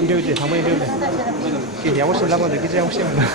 일요일에 방문 일요일에 이게 양호실 나가는데 기재 양호실입니다.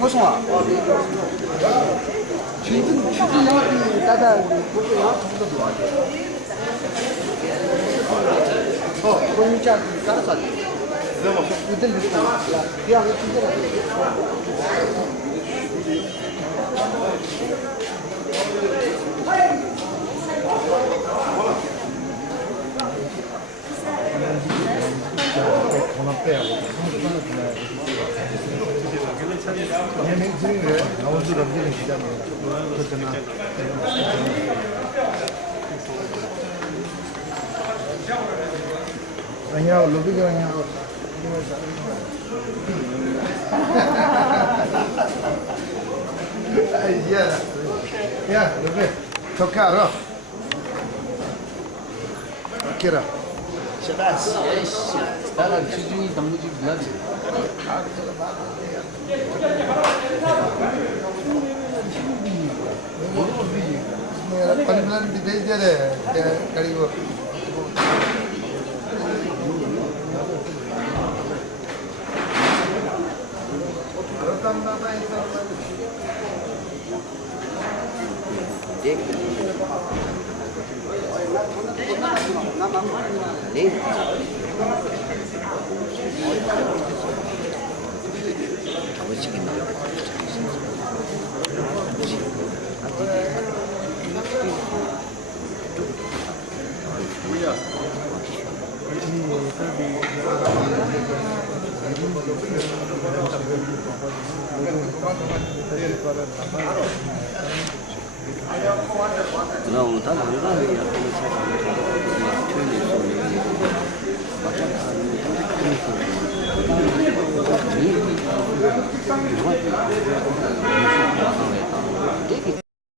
고송아. 취준 양이 따다 공짜 따라서 그럼 그들 믿고 야 그냥 진짜라 અહીંયા લોબી જો અહીંયા 야, 로비 toca 알아? 키라 샤바스 따라 취준이 단무지 블라지 Pan di भेज दे रहे क्या करीब No, da non va via come c'è la